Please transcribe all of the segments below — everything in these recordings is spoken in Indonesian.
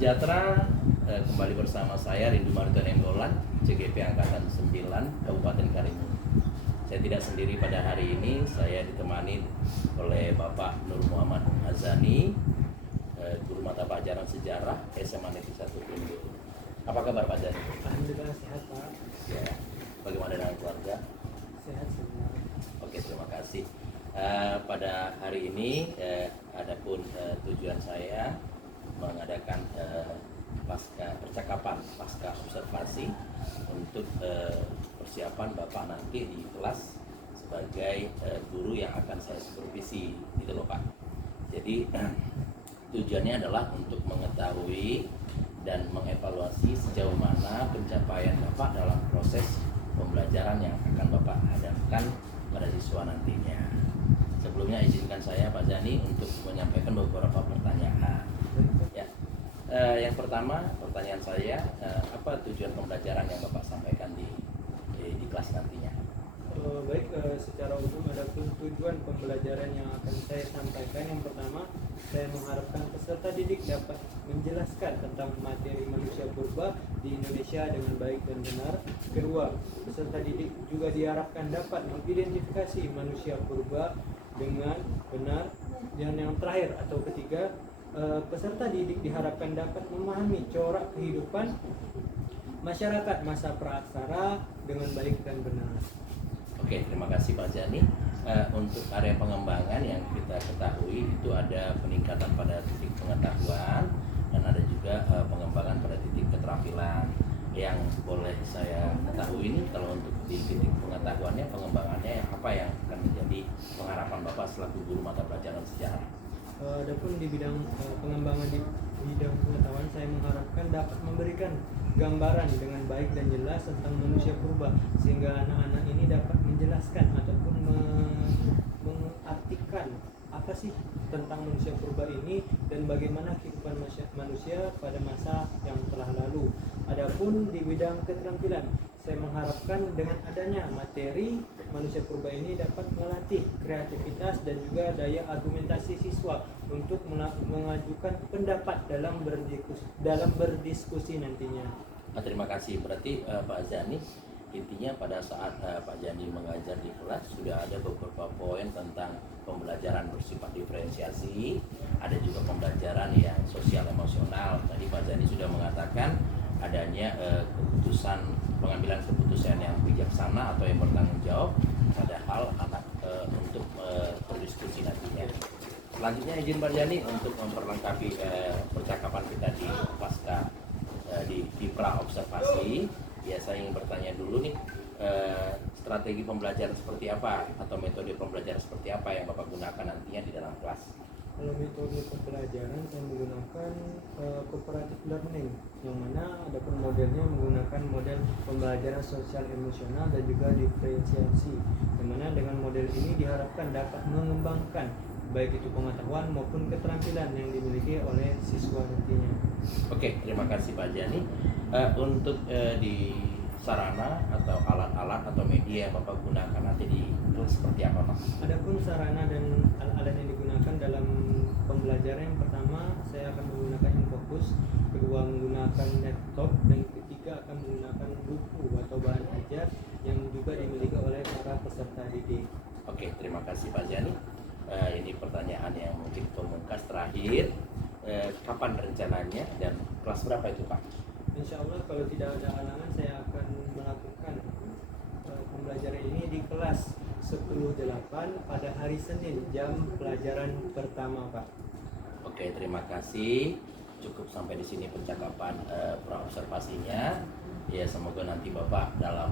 sejahtera, kembali bersama saya Rindu Marito Nenggolan, CGP Angkatan 9 Kabupaten Karimun. Saya tidak sendiri pada hari ini, saya ditemani oleh Bapak Nur Muhammad Azani, Guru Mata Pelajaran Sejarah SMA Negeri 1 Tunggul. Apa kabar Pak Azani? Alhamdulillah sehat Pak. Ya. Bagaimana dengan keluarga? Sehat semua. Oke, terima kasih. Pada hari ini adapun tujuan saya mengadakan percakapan pasca observasi untuk persiapan Bapak nanti di kelas sebagai guru yang akan saya supervisi, gitu loh Pak. Jadi tujuannya adalah untuk mengetahui dan mengevaluasi sejauh mana pencapaian Bapak dalam proses pembelajaran yang akan Bapak hadapkan pada siswa nantinya. Sebelumnya izinkan saya Pak Zani untuk menyampaikan beberapa pertanyaan. Ya. Yang pertama, pertanyaan saya, apa tujuan pembelajaran yang Bapak sampaikan di kelas nantinya? Secara umum ada tujuan pembelajaran yang akan saya sampaikan. Yang pertama, saya mengharapkan peserta didik dapat menjelaskan tentang materi manusia purba di Indonesia dengan baik dan benar. Kedua, peserta didik juga diharapkan dapat mengidentifikasi manusia purba dengan benar. Dan yang terakhir atau ketiga, peserta didik diharapkan dapat memahami corak kehidupan masyarakat masa praaksara dengan baik dan benar. Oke, terima kasih Pak Zani. Untuk area pengembangan yang kita ketahui itu ada peningkatan pada titik pengetahuan dan ada juga pengembangan pada titik keterampilan. Yang boleh saya ketahui ini, kalau untuk di titik pengetahuannya, pengembangannya apa yang akan menjadi pengharapan Bapak selaku guru mata pelajaran sejarah? Adapun di bidang pengembangan di bidang pengetahuan, saya mengharapkan dapat memberikan gambaran dengan baik dan jelas tentang manusia purba sehingga anak-anak ini dapat menjelaskan ataupun mengartikan apa sih tentang manusia purba ini dan bagaimana kehidupan manusia pada masa yang telah lalu. Adapun di bidang keterampilan, saya mengharapkan dengan adanya materi manusia purba ini dapat melatih kreativitas dan juga daya argumentasi siswa untuk mengajukan pendapat dalam berdiskusi nantinya. Terima kasih. Berarti Pak Zani, intinya pada saat Pak Zani mengajar di kelas sudah ada beberapa poin tentang pembelajaran bersifat diferensiasi, ada juga pembelajaran yang sosial emosional. Tadi Pak Zani sudah mengatakan adanya pengambilan keputusan yang bijaksana atau yang bertanggung jawab padahal anak untuk berdiskusi nantinya. Selanjutnya izin Pak Zani untuk memperlengkapi percakapan kita di pasca di pra observasi. Ya, saya ingin bertanya dulu nih, strategi pembelajaran seperti apa atau metode pembelajaran seperti apa yang Bapak gunakan nantinya di dalam kelas? Kalau metode pembelajaran saya menggunakan cooperative learning, yang mana adapun modelnya menggunakan model pembelajaran sosial emosional dan juga diferensiasi, yang mana dengan model ini diharapkan dapat mengembangkan baik itu pengetahuan maupun keterampilan yang dimiliki oleh siswa nantinya. Oke, terima kasih Pak Jani. Untuk di sarana atau alat-alat atau media yang Bapak gunakan nanti di kelas seperti apa Pak? Adapun sarana dan alat-alat yang digunakan dalam pembelajaran, yang pertama saya akan menggunakan Infocus, kedua menggunakan laptop, dan ketiga akan menggunakan buku atau bahan ajar yang juga dimiliki oleh para peserta didik. Oke, terima kasih Pak Jani. Ini pertanyaan yang mungkin pemungkas terakhir. Kapan rencananya dan kelas berapa itu Pak? Insya Allah kalau tidak ada halangan saya akan melakukan pembelajaran ini di kelas 10.8 pada hari Senin jam pelajaran pertama Pak. Oke, terima kasih. Cukup sampai di sini percakapan praobservasinya. Ya, semoga nanti Bapak dalam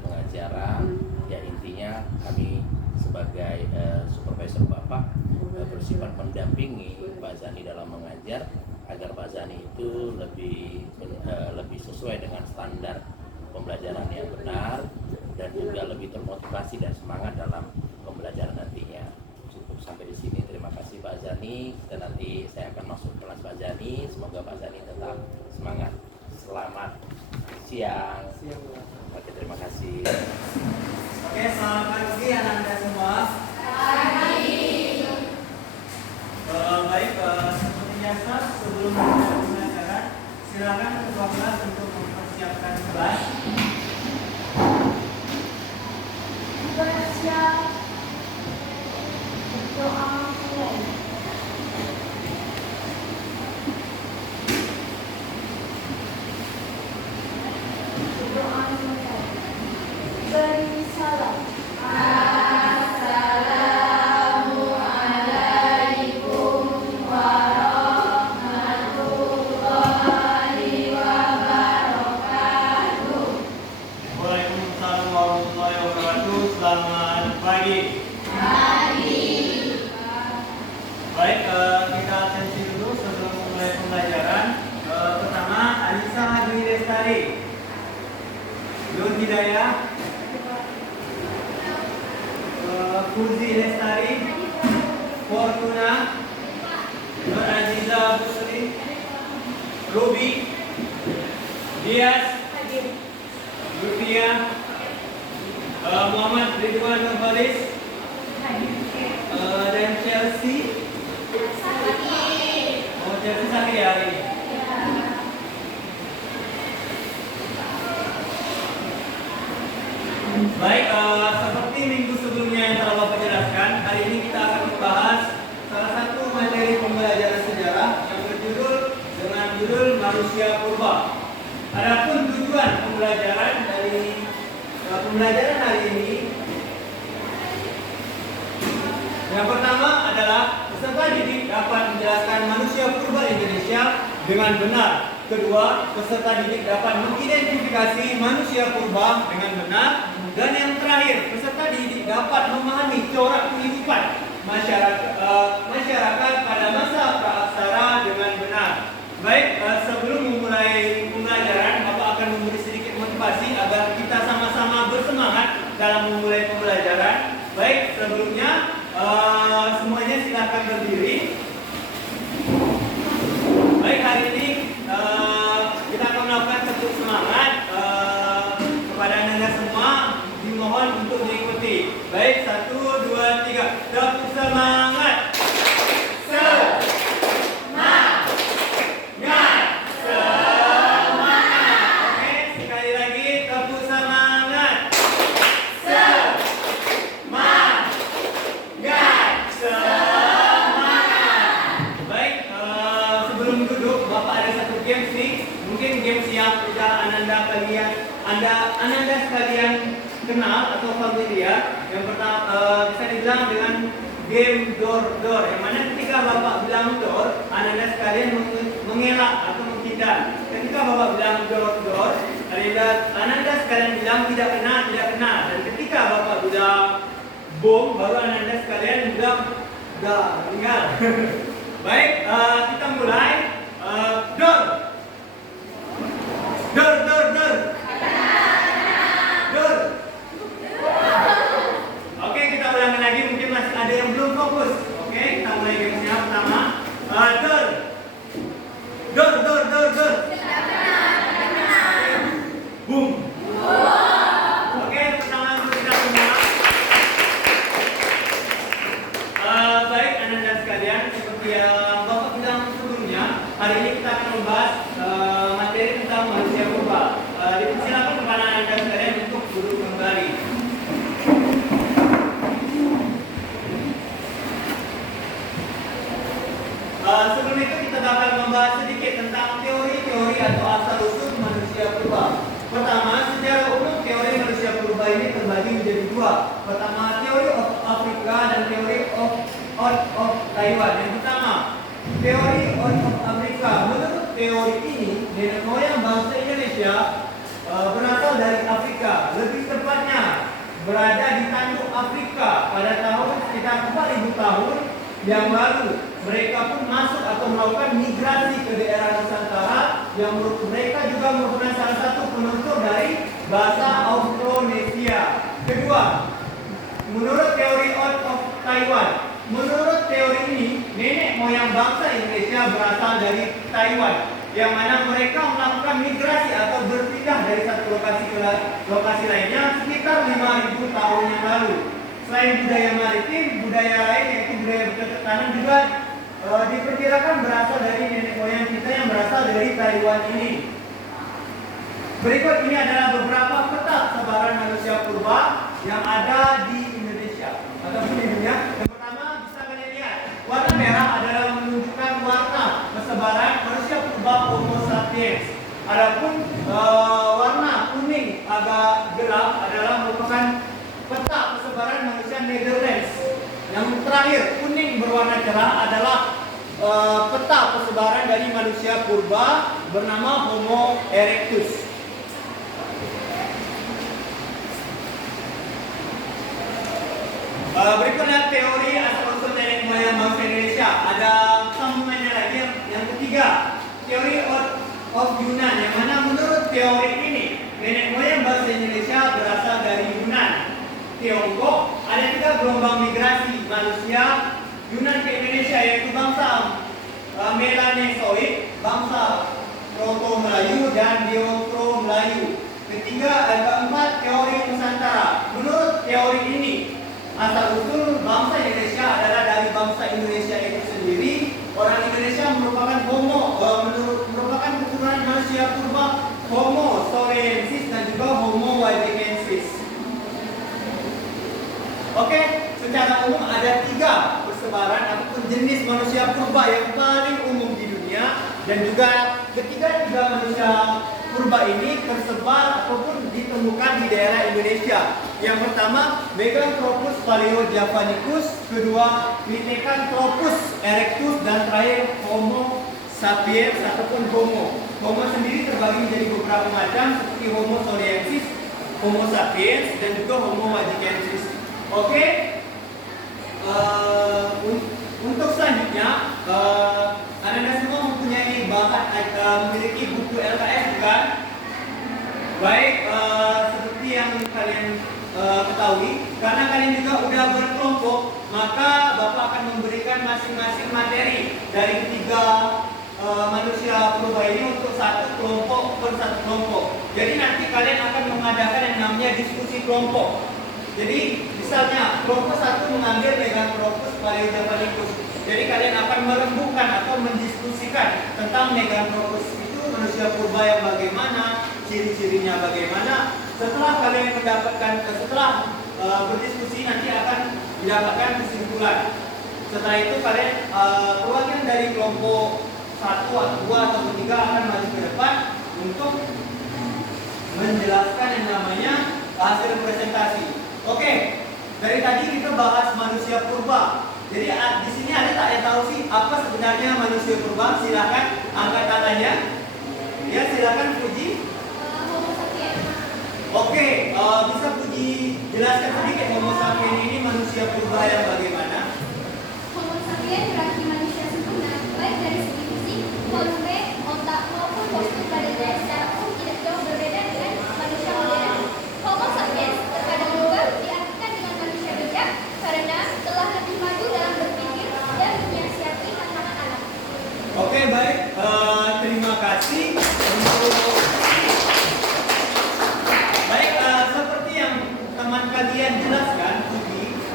pengajaran, ya intinya kami sebagai supervisor Bapak bersifat mendampingi Pak Zani dalam mengajar agar Pak Zani itu lebih sesuai dengan standar pembelajaran yang benar dan juga lebih termotivasi dan semangat dalam pembelajaran nantinya. Cukup sampai di sini. Terima kasih Pak Zani. Dan nanti saya akan masuk kelas Pak Zani. Semoga Pak Zani tetap semangat. Selamat siang. Oke, terima kasih. Oke, selamat pagi anak-anak semua. Baik, seperti biasa sebelum kita pembelajaran Silakan ketua kelas untuk mempersiapkan kelas. Bersiap berdoa mulai. Berdoa mulai. Beri salam. Assalamualaikum warahmatullahi wabarakatuh. Waalaikumsalam warahmatullahi wabarakatuh. Selamat pagi. Baik, kita atensi dulu sebelum mulai pembelajaran. Pertama, Anissa Dwi Lestari, Nur Hidayah, Furzi Lestari, Fortuna, Nur Aziza Busri, Ruby, Dias, Lutfia, Muhammad Ridwan Nurbalis, dan Chelsea. Oh, Chelsea sakit ya hari ini. Baik, seperti minggu sebelumnya yang telah Bapak jelaskan, hari ini kita akan membahas salah satu materi pembelajaran sejarah yang berjudul dengan judul Manusia Purba. Adapun tujuan pembelajaran dari pembelajaran hari ini, yang pertama adalah peserta didik dapat menjelaskan manusia purba Indonesia dengan benar. Kedua, peserta didik dapat mengidentifikasi manusia purba dengan benar. Dan yang terakhir, peserta didik dapat memahami corak kehidupan masyarakat pada masa praaksara dengan benar. Baik, sebelum memulai pembelajaran, Bapak akan memberi sedikit motivasi agar kita sama-sama bersemangat dalam memulai pembelajaran. Baik, sebelumnya semuanya silakan berdiri. Baik, hari ini kita akan melakukan tepuk semangat kepada Anda semua. Dimohon untuk mengikuti. Baik, 1, 2, 3. Tepuk semangat. Semangat. Semangat. Oke, sekali lagi tepuk semangat. Semangat. Semangat. Baik, sebelum duduk, Bapak ada satu games nih. Mungkin games yang sudah Ananda sekalian kenal atau familiar. Yang pertama bisa dibilang dengan game door, yang mana ketika Bapak bilang door, Ananda sekalian mengelak atau menghindar. Ketika Bapak bilang door, Ananda sekalian bilang tidak kena. Dan ketika Bapak bilang bom, baru Ananda sekalian bilang dah tinggal. Baik, kita mulai. Door. Oke, kita ulangi lagi, mungkin masih ada yang belum fokus. Oke, kita mulai gamesnya pertama. Door. Boom. Oke, pertama untuk kita semua. Baik, Ananda sekalian, seperti yang Bapak bilang sebelumnya, hari ini kita akan membahas materi tentang manusia purba. Dipersilakan kepada Ananda sekalian untuk duduk kembali. Sebelum itu kita bakal membahas sedikit tentang teori-teori atau asal-usul manusia purba. Pertama, secara umum teori manusia purba ini terbagi menjadi dua. Pertama, teori of Africa dan teori of Taiwan. Yang pertama, teori of Africa. Menurut teori ini, nenek moyang bangsa Indonesia berasal dari Afrika. Lebih tepatnya berada di tanduk Afrika pada tahun sekitar 4.000 tahun yang lalu. Mereka pun masuk atau melakukan migrasi ke daerah Nusantara yang menurut mereka juga merupakan salah satu penutur dari bahasa Austronesia. Kedua, menurut teori of Taiwan. Menurut teori ini, nenek moyang bangsa Indonesia berasal dari Taiwan, yang mana mereka melakukan migrasi atau berpindah dari satu lokasi ke lokasi lainnya sekitar 5.000 tahun yang lalu. Selain budaya maritim, budaya lain yaitu budaya bercocok tanam juga diperkirakan berasal dari nenek moyang kita yang berasal dari Taiwan ini. Berikut ini adalah beberapa peta sebaran manusia purba yang ada di Indonesia ataupun di dunia. Yang pertama bisa kalian lihat, warna merah adalah menunjukkan warna persebaran manusia purba Homo sapiens. Adapun warna kuning agak gelap adalah merupakan peta persebaran manusia Netherlands. Yang terakhir kuning berwarna cerah adalah peta persebaran dari manusia purba bernama Homo erectus. Berikutnya teori asal-usul nenek moyang bangsa Indonesia. Ada sambungannya lagi yang ketiga, teori of Yunan, yang mana menurut teori ini nenek moyang bangsa Indonesia berasal dari Yunan, Tiongkok. Ada 3 gelombang migrasi manusia Yunan ke Indonesia, yaitu bangsa Melanesoid, bangsa Proto Melayu dan Diotro Melayu. Keempat, teori Nusantara. Menurut teori ini asal usul bangsa Indonesia adalah dari bangsa Indonesia itu sendiri. Orang Indonesia merupakan merupakan keturunan manusia purba Homo sauroensis dan juga Homo wajikensis. Oke, secara umum ada 3 persebaran ataupun jenis manusia purba yang paling umum di dunia, dan juga ketiga manusia purba ini tersebar ataupun ditemukan di daerah Indonesia. Yang pertama, Meganthropus paleojavanicus, kedua, Pithecanthropus erectus, dan terakhir Homo sapiens ataupun Homo. Homo sendiri terbagi menjadi beberapa macam seperti Homo sauroensis, Homo sapiens, dan juga Homo wajikensis. Oke. Untuk selanjutnya, Anda semua mempunyai memiliki buku LKS, bukan? Baik, seperti yang kalian ketahui, karena kalian juga sudah berkelompok, maka Bapak akan memberikan masing-masing materi dari 3 manusia purba ini untuk satu kelompok per satu kelompok. Jadi nanti kalian akan mengadakan yang namanya diskusi kelompok. Jadi misalnya kelompok 1 mengambil Meganthropus paleojavanicus. Jadi kalian akan merembukan atau mendiskusikan tentang Meganthropus itu manusia purba yang bagaimana, ciri-cirinya bagaimana. Setelah kalian berdiskusi nanti akan mendapatkan kesimpulan. Setelah itu kalian perwakilan dari kelompok 1 atau 2 atau 3 akan maju ke depan untuk menjelaskan yang namanya hasil presentasi. Oke, dari tadi kita bahas manusia purba. Jadi di sini ada tak yang tahu sih apa sebenarnya manusia purba? Silakan angkat tangannya. Ya, silakan Puji. Oke, bisa Puji jelaskan sedikit Homo sapiens ini manusia purba yang bagaimana? Homo sapiens berarti manusia sempurna, baik dari segi fisik, volume, otak maupun postur badannya secara umum tidak jauh berbeda dengan manusia modern. Homo sapiens terkadang juga diartikan dengan manusia bijak karena telah lebih maju dalam berpikir dan menyiasati tantangan alam. Oke, baik. Terima kasih untuk seperti yang teman kalian jelaskan,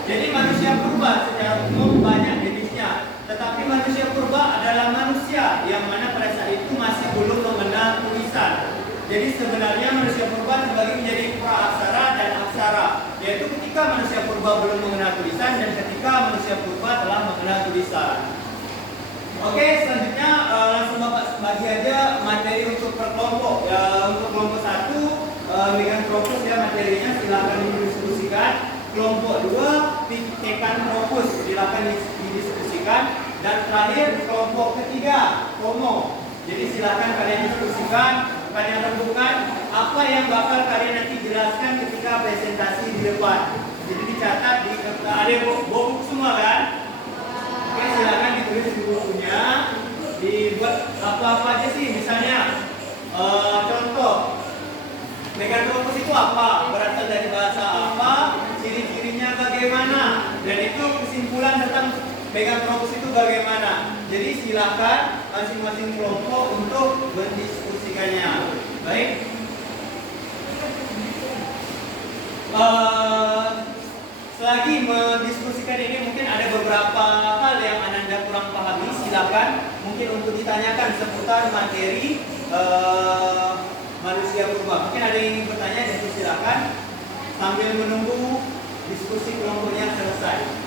jadi manusia purba secara umum banyak jenisnya. Tetapi manusia purba adalah manusia yang mana pada saat itu masih belum mengenal tulisan. Jadi sebenarnya manusia purba terbagi menjadi praaksara dan aksara, yaitu ketika manusia purba belum mengenal tulisan dan ketika manusia purba telah mengenal tulisan. Oke, selanjutnya langsung Bapak bagi aja materi untuk per kelompok. Untuk kelompok 1 Meganthropus ya materinya silakan didiskusikan. Kelompok 2 Pithecanthropus silakan didiskusikan, dan terakhir kelompok ketiga Homo. Jadi silakan kalian diskusikan, kalian rembukan apa yang bakal kalian nanti jelaskan ketika presentasi di depan. Jadi dicatat di ada buku semua kan? Oke, silakan ditulis di bukunya, dibuat apa-apa aja sih, misalnya contoh Meganthropus itu apa, berasal dari bahasa apa, ciri-cirinya bagaimana, dan itu kesimpulan tentang Meganthropus itu bagaimana. Jadi silakan masing-masing kelompok untuk mendiskusikannya. Baik. Selagi mendiskusikan ini mungkin ada beberapa hal yang Anda kurang pahami. dipersilakan mungkin untuk ditanyakan seputar materi manusia purba. Mungkin ada yang ingin bertanya, dipersilakan sambil menunggu diskusi kelompoknya selesai.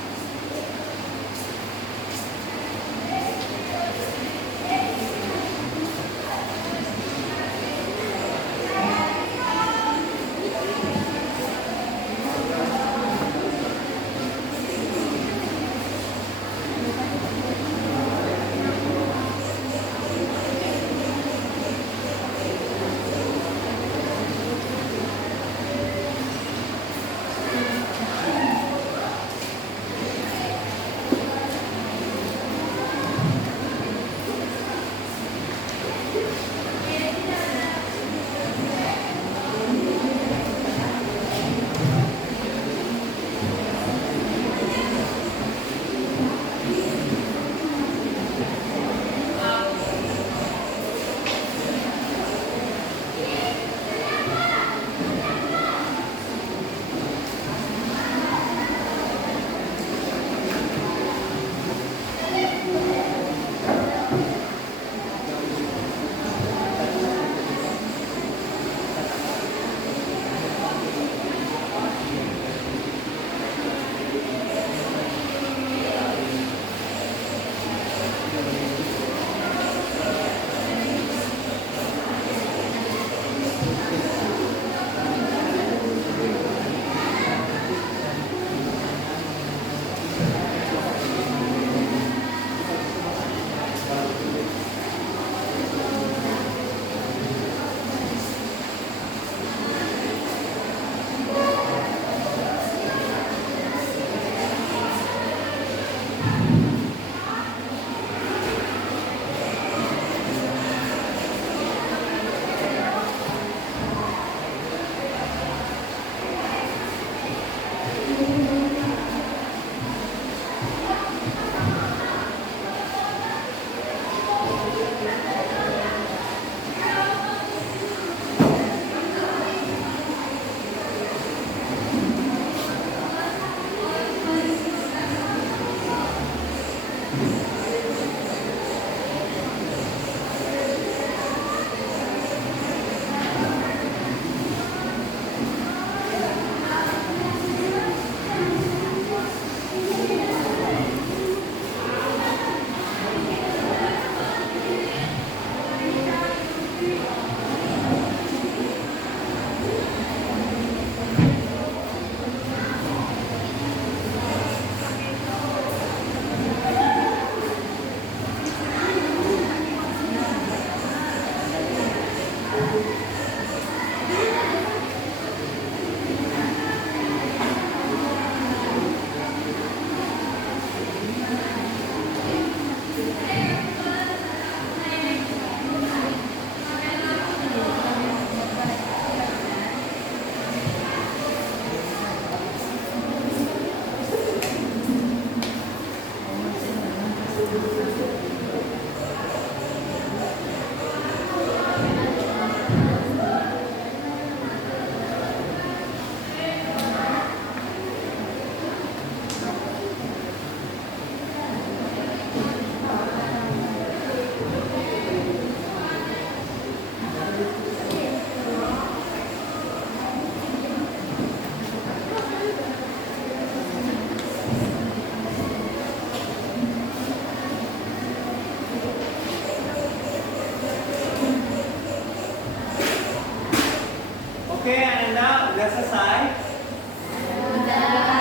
Oke, Ananda udah selesai.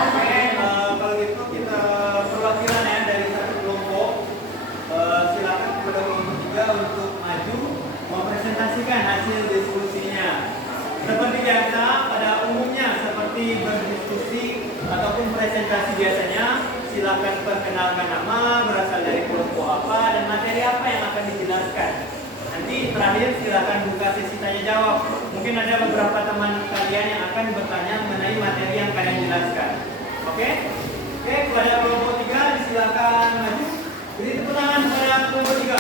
Oke, kalau gitu kita perwakilan ya dari satu kelompok. Silakan kepada kelompok 3 untuk maju mempresentasikan hasil diskusinya. Seperti biasa pada umumnya seperti berdiskusi ataupun presentasi biasanya, silakan perkenalkan nama, berasal dari kelompok apa, dan materi apa yang akan dijelaskan. Nanti terakhir silakan buka sesi tanya jawab. Mungkin ada beberapa teman kalian yang akan bertanya mengenai materi yang kalian jelaskan. Oke? Oke, kepada kelompok 3 disilakan maju. Beri tepuk tangan kepada kelompok 3.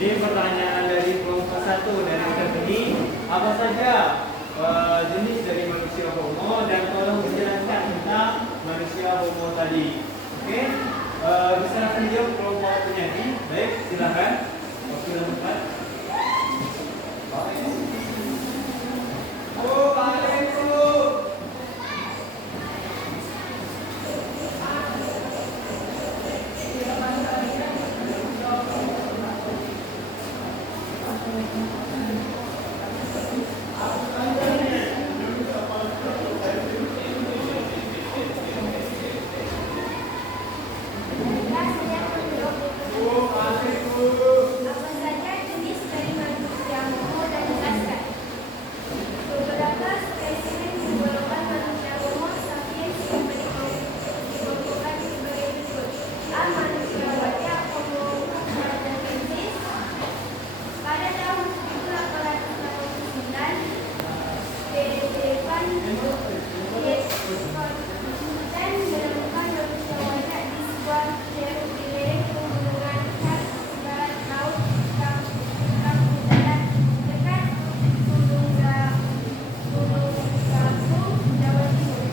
Jadi pertanyaan dari kelompok 1 dari Ustaz ini, apa saja jenis dari manusia homo dan tolong menjelaskan tentang manusia homo tadi. Oke, bisa langsung jawab kelompok penyanyi. Baik, silakan. Waktu yang tepat. Oh, balik dulu. Apa saja jenis dari manusia homo dan jelaskan. Beberapa spesimen menggolongkan manusia homo sapiens yang dikelompokkan sebagai berikut. A. Manusia wajah Homo sapiensis. Pada tahun 1889, Stefan Yeager menemukan manusia wajah di sebuah lereng di lereng pegunungan khas barat laut Kampudarat dekat Gunung Gampung, Jawa Timur.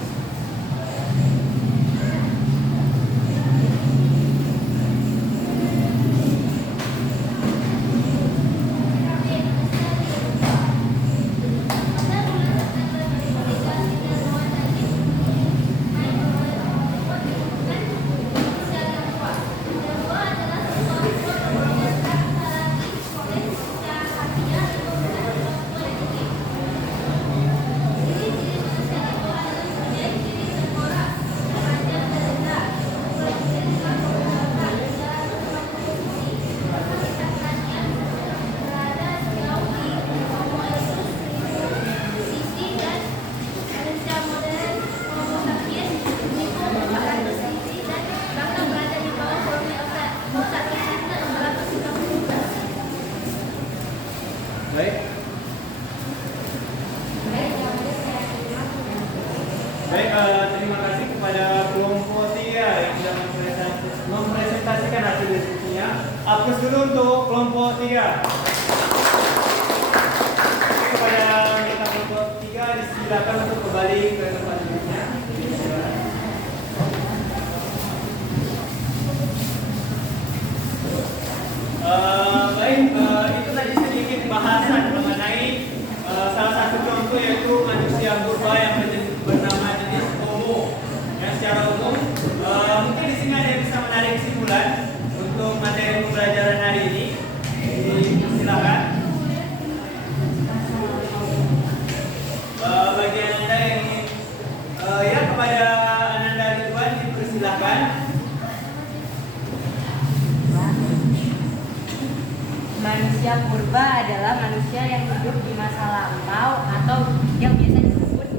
Baik. Baik, terima kasih kepada kelompok 3 yang sudah mempresentasikan hasil diskusinya. Aplaus dulu untuk kelompok 3. Oke, kepada anggota kelompok 3 disilakan untuk kembali ke tempat duduknya. Baik, itu tadi sedikit bahasan mengenai salah satu contoh yaitu manusia purba yang bernama jenis Homo. Yang secara umum mungkin di sini ada yang bisa menarik kesimpulan untuk materi pembelajaran hari ini. Silakan. Bagi Anda yang ingin ya kepada Ananda Ridwan dipersilakan. Manusia purba adalah manusia yang hidup di masa lampau atau yang biasa disebut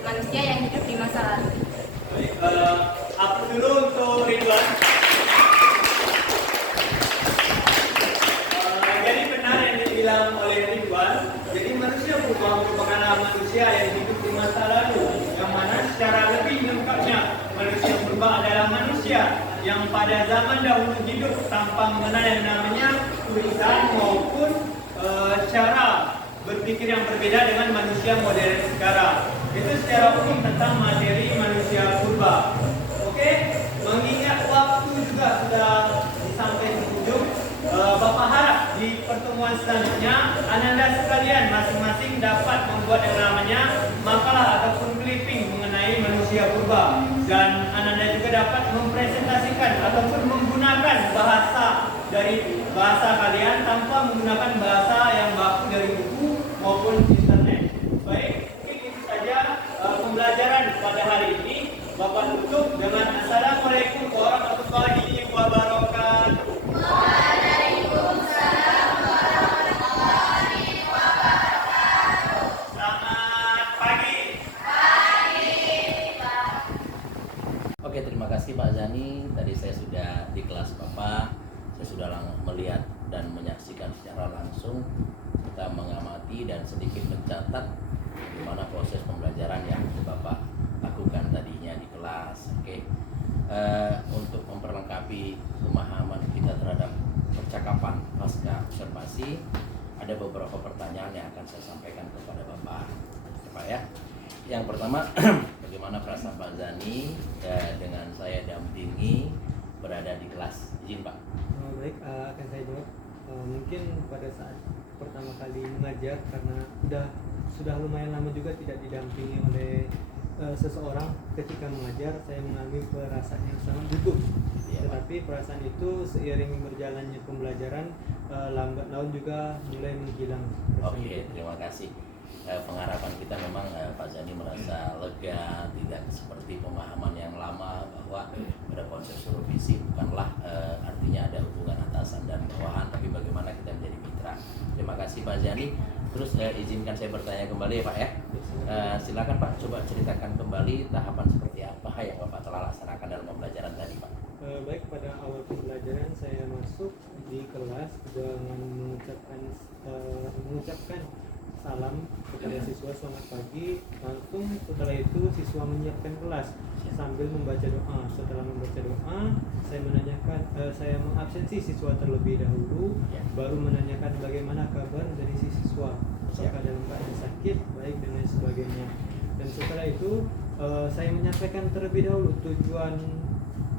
manusia yang hidup di masa lalu. Baik, aku dulu untuk Ridwan. Jadi benar yang dibilang oleh Ridwan. Jadi manusia purba merupakan manusia yang hidup di masa lalu, yang mana secara lebih lengkapnya manusia purba adalah manusia yang pada zaman dahulu hidup tanpa mengenal yang namanya tulisan maupun cara berpikir yang berbeda dengan manusia modern sekarang. Itu secara umum tentang materi manusia purba. Oke, mengingat waktu juga sudah sampai di ujung, Bapak harap di pertemuan selanjutnya Ananda sekalian masing-masing dapat membuat yang namanya makalah ataupun clipping mengenai manusia purba, dan Ananda juga dapat mempresentasikan ataupun menggunakan bahasa dari bahasa kalian tanpa menggunakan bahasa yang baku dari buku maupun internet. Baik, mungkin itu saja pembelajaran pada hari ini. Bapak tutup dengan Assalamualaikum warahmatullahi wabarakatuh. Waalaikumsalam warahmatullahi wabarakatuh. Selamat pagi. Oke, terima kasih Pak Zani. Tadi saya sudah di kelas Bapak, saya sudah melihat dan menyaksikan secara langsung, kita mengamati dan sedikit mencatat bagaimana proses pembelajaran yang Bapak lakukan tadinya di kelas. Oke, untuk memperlengkapi pemahaman kita terhadap percakapan pasca observasi ada beberapa pertanyaan yang akan saya sampaikan kepada Bapak. Pak ya. Yang pertama, bagaimana perasaan Pak Zani dengan saya dampingi berada di kelas? Izin Pak. Baik, akan saya jawab. Mungkin pada saat pertama kali mengajar, karena sudah lumayan lama juga tidak didampingi oleh seseorang, ketika mengajar saya mengalami perasaan yang sangat gugup. Iya, Pak. Tetapi perasaan itu seiring berjalannya pembelajaran, lambat laun juga mulai menghilang. Oke, terima kasih. Pengharapan kita memang Pak Zani merasa lega, tidak seperti pemahaman yang lama bahwa pada konsep supervisi bukanlah artinya ada hubungan atasan dan bawahan, tapi bagaimana kita menjadi mitra. Terima kasih Pak Zani. Terus izinkan saya bertanya kembali ya Pak ya. Silakan Pak, coba ceritakan kembali tahapan seperti apa yang Bapak telah laksanakan dalam pembelajaran tadi Pak. Baik, pada awal pembelajaran saya masuk di kelas dengan mengucapkan salam kepada siswa, selamat pagi. Langsung setelah itu siswa menyiapkan kelas sambil membaca doa. Setelah membaca doa, saya mengabsensi siswa terlebih dahulu, baru menanyakan bagaimana kabar dari si siswa, apakah dalam keadaan sakit, baik dan lain sebagainya. Dan setelah itu saya menyampaikan terlebih dahulu tujuan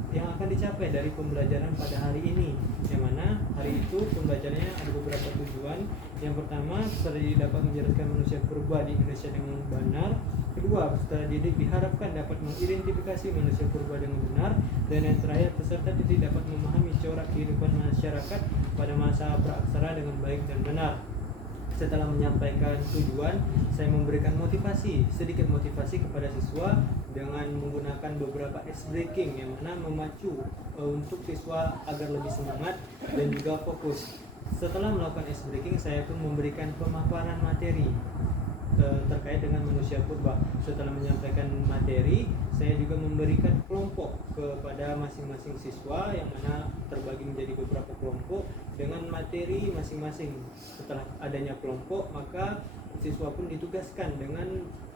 yang akan dicapai dari pembelajaran pada hari ini, yang mana hari itu pembelajarannya ada beberapa tujuan. Yang pertama, peserta didik dapat menjelaskan manusia purba di Indonesia dengan benar. Kedua, peserta didik diharapkan dapat mengidentifikasi manusia purba dengan benar. Dan yang terakhir, peserta didik dapat memahami corak kehidupan masyarakat pada masa praksara dengan baik dan benar. Setelah menyampaikan tujuan, saya memberikan sedikit motivasi kepada siswa dengan menggunakan beberapa ice breaking, yang mana memacu untuk siswa agar lebih semangat dan juga fokus. Setelah melakukan ice breaking, saya pun memberikan pemaparan materi terkait dengan manusia purba. Setelah menyampaikan materi, saya juga memberikan kelompok kepada masing-masing siswa, yang mana terbagi menjadi beberapa kelompok dengan materi masing-masing. Setelah adanya kelompok, maka siswa pun ditugaskan dengan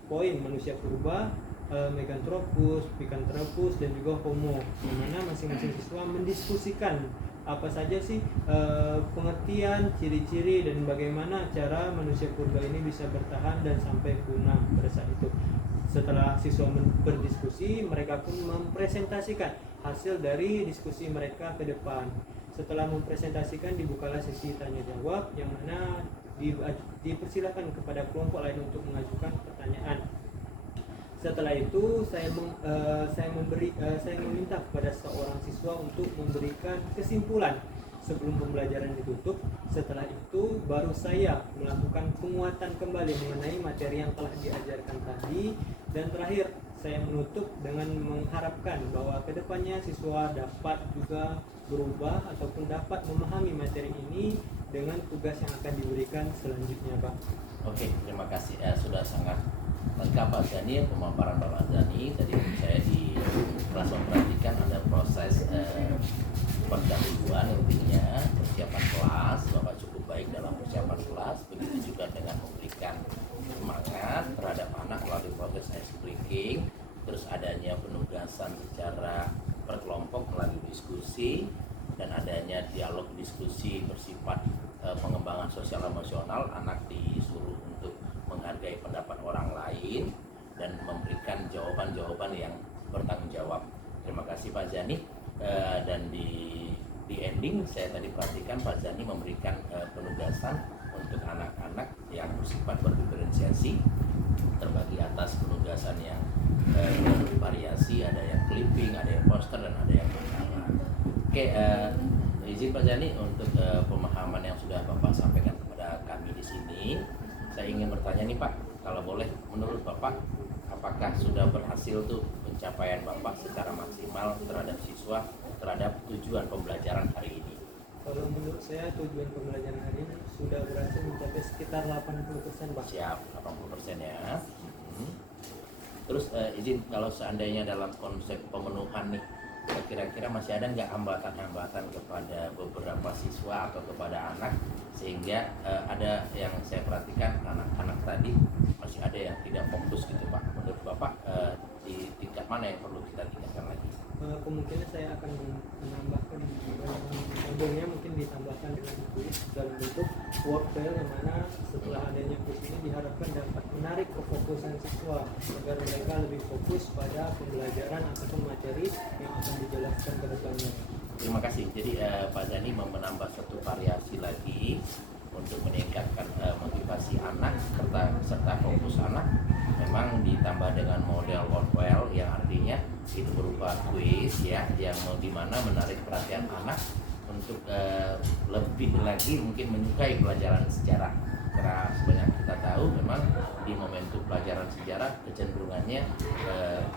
poin manusia purba, Meganthropus, Picanthropus, dan juga Homo, yang mana masing-masing siswa mendiskusikan apa saja sih pengertian, ciri-ciri, dan bagaimana cara manusia purba ini bisa bertahan dan sampai punah pada saat itu. Setelah siswa berdiskusi, mereka pun mempresentasikan hasil dari diskusi mereka ke depan. Setelah mempresentasikan, dibukalah sesi tanya jawab, yang mana dipersilakan kepada kelompok lain untuk mengajukan pertanyaan. Setelah itu saya meminta kepada seorang siswa untuk memberikan kesimpulan sebelum pembelajaran ditutup. Setelah itu baru saya melakukan penguatan kembali mengenai materi yang telah diajarkan tadi. Dan terakhir saya menutup dengan mengharapkan bahwa kedepannya siswa dapat juga berubah ataupun dapat memahami materi ini dengan tugas yang akan diberikan selanjutnya, Pak. Oke, terima kasih. Sudah sangat lengkap Pak Zani, pemaparan Bapak Zani. Tadi saya di kelas memperhatikan ada proses pendahuluan, intinya persiapan kelas. Bapak cukup baik dalam persiapan kelas. Begitu juga dengan memberikan semangat terhadap anak melalui proses ice breaking. Terus adanya penugasan secara berkelompok melalui diskusi, dan adanya dialog diskusi bersifat pengembangan sosial emosional. Anak disuruh untuk menghargai pendapat orang lain dan memberikan jawaban-jawaban yang bertanggung jawab. Terima kasih Pak Zani. Dan di ending saya tadi perhatikan Pak Zani memberikan penugasan untuk anak-anak yang bersifat berdiferensiasi, terbagi atas penugasan yang bervariasi, ada yang clipping, ada yang poster, dan ada yang makalah. Oke, izin Pak Zani untuk pemahaman yang sudah Bapak sampaikan kepada kami di sini. Saya ingin bertanya nih Pak, kalau boleh, menurut Bapak, apakah sudah berhasil tuh pencapaian Bapak secara maksimal terhadap siswa, terhadap tujuan pembelajaran hari ini? Kalau menurut saya tujuan pembelajaran hari ini sudah berhasil mencapai sekitar 80%, Pak. Siap, 80% ya. Terus izin, kalau seandainya dalam konsep pemenuhan nih, kira-kira masih ada nggak hambatan-hambatan kepada beberapa siswa atau kepada anak, sehingga ada yang saya perhatikan anak-anak tadi masih ada yang tidak fokus gitu Pak. Menurut Bapak di tingkat mana yang perlu kita tingkatkan lagi? Kemungkinan saya akan menambahkan modulnya, mungkin ditambahkan dengan kuis dalam bentuk work file yang mana setelah adanya quiz ini diharapkan dapat menarik kefokusan siswa agar mereka lebih fokus pada pembelajaran ataupun materi yang akan dijelaskan ke depannya. Terima kasih. Jadi Pak Zani mau menambah satu variasi lagi untuk meningkatkan motivasi anak serta fokus anak. Memang ditambah dengan model workwell yang artinya itu berupa kuis ya, yang dimana menarik perhatian anak untuk lebih lagi mungkin menyukai pelajaran sejarah. Karena sebanyak kita tahu memang di momentum pelajaran sejarah kecenderungannya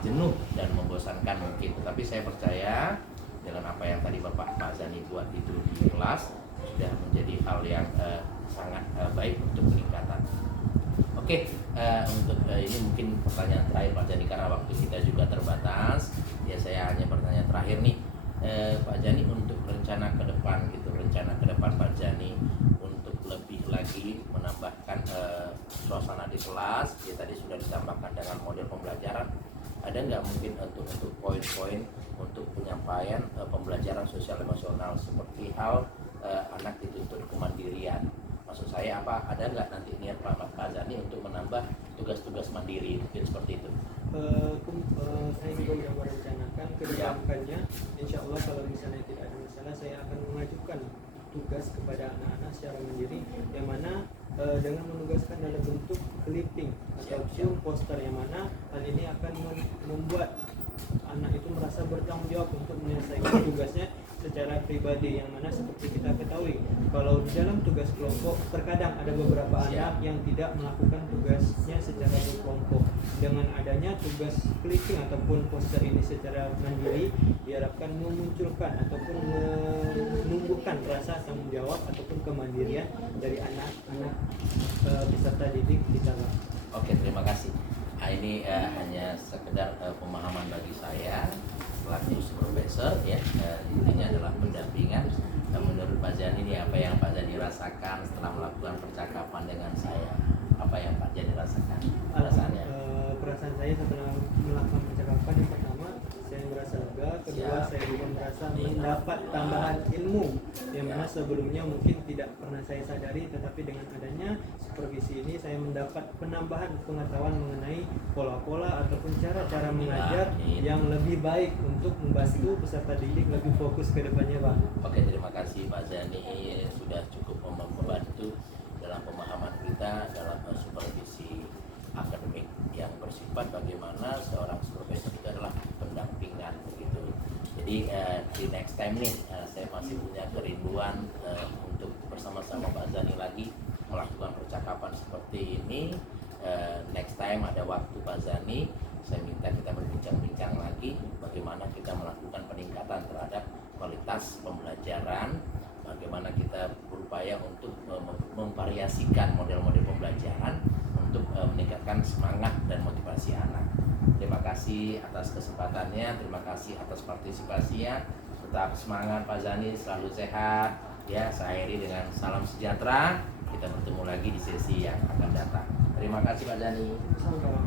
jenuh dan membosankan mungkin. Tetapi saya percaya dengan apa yang tadi Pak Zani buat itu di kelas sudah menjadi hal yang sangat baik untuk peningkatan. Oke, untuk ini mungkin pertanyaan terakhir Pak Zani karena waktu kita juga terbatas. Ya saya hanya pertanyaan terakhir nih Pak Zani untuk rencana ke depan Pak Zani untuk lebih lagi menambahkan suasana di kelas. Ya tadi sudah ditambahkan dengan model pembelajaran. Ada nggak mungkin untuk poin-poin untuk penyampaian pembelajaran sosial emosional seperti hal anak dituntut kemandirian? Maksud saya apa? Ada nggak nanti niat Pak Zani untuk menambah tugas-tugas mandiri mungkin seperti itu? Saya juga sudah merencanakan ke depannya. Insya Allah kalau misalnya tidak ada masalah, saya akan mengajukan tugas kepada anak-anak secara mandiri, yang mana dengan menugaskan dalam bentuk clipping ataupun poster, yang mana hal ini akan membuat anak itu merasa bertanggung jawab untuk menyelesaikan tugasnya secara pribadi, yang mana seperti kita ketahui kalau di dalam tugas kelompok terkadang ada beberapa anak yang tidak melakukan tugasnya secara berkelompok. Dengan adanya tugas clipping ataupun poster ini secara mandiri diharapkan memunculkan ataupun menumbuhkan rasa tanggung jawab ataupun kemandirian dari anak-anak peserta didik kita. Oke, terima kasih. Ini hanya sekedar pemahaman bagi saya selaku supervisor ya, intinya adalah pendampingan. Menurut Pak Zani ini apa yang Pak Zani rasakan setelah melakukan percakapan dengan saya? Apa yang Pak Zani rasakan? Perasaannya? Perasaan saya setelah melakukan percakapan, yang pertama saya merasa lega, kedua saya juga merasa mendapat tambahan ilmu yang mana sebelumnya mungkin tidak pernah saya sadari, tetapi dengan adanya supervisi ini saya mendapat penambahan pengetahuan mengenai pola-pola ataupun cara-cara mengajar yang lebih baik untuk membantu peserta didik lebih fokus ke depannya, Pak. Oke, terima kasih Pak Zani sudah cukup membantu dalam pemahaman kita dalam supervisi akademik yang bersifat bagaimana seorang supervisor itu adalah pendampingan begitu. Jadi di next time nih saya masih punya kerinduan untuk bersama-sama Pak Zani lagi melakukan percakapan seperti ini. Next time ada waktu Pak Zani, saya minta kita berbincang-bincang lagi bagaimana kita melakukan peningkatan terhadap kualitas pembelajaran, bagaimana kita berupaya untuk memvariasikan model-model pembelajaran untuk meningkatkan semangat dan motivasi anak. Terima kasih atas kesempatannya, terima kasih atas partisipasinya. Tetap semangat Pak Zani, selalu sehat. Ya, saya akhiri dengan salam sejahtera. Kita bertemu lagi di sesi yang akan datang. Terima kasih Pak Zani. Sama-sama.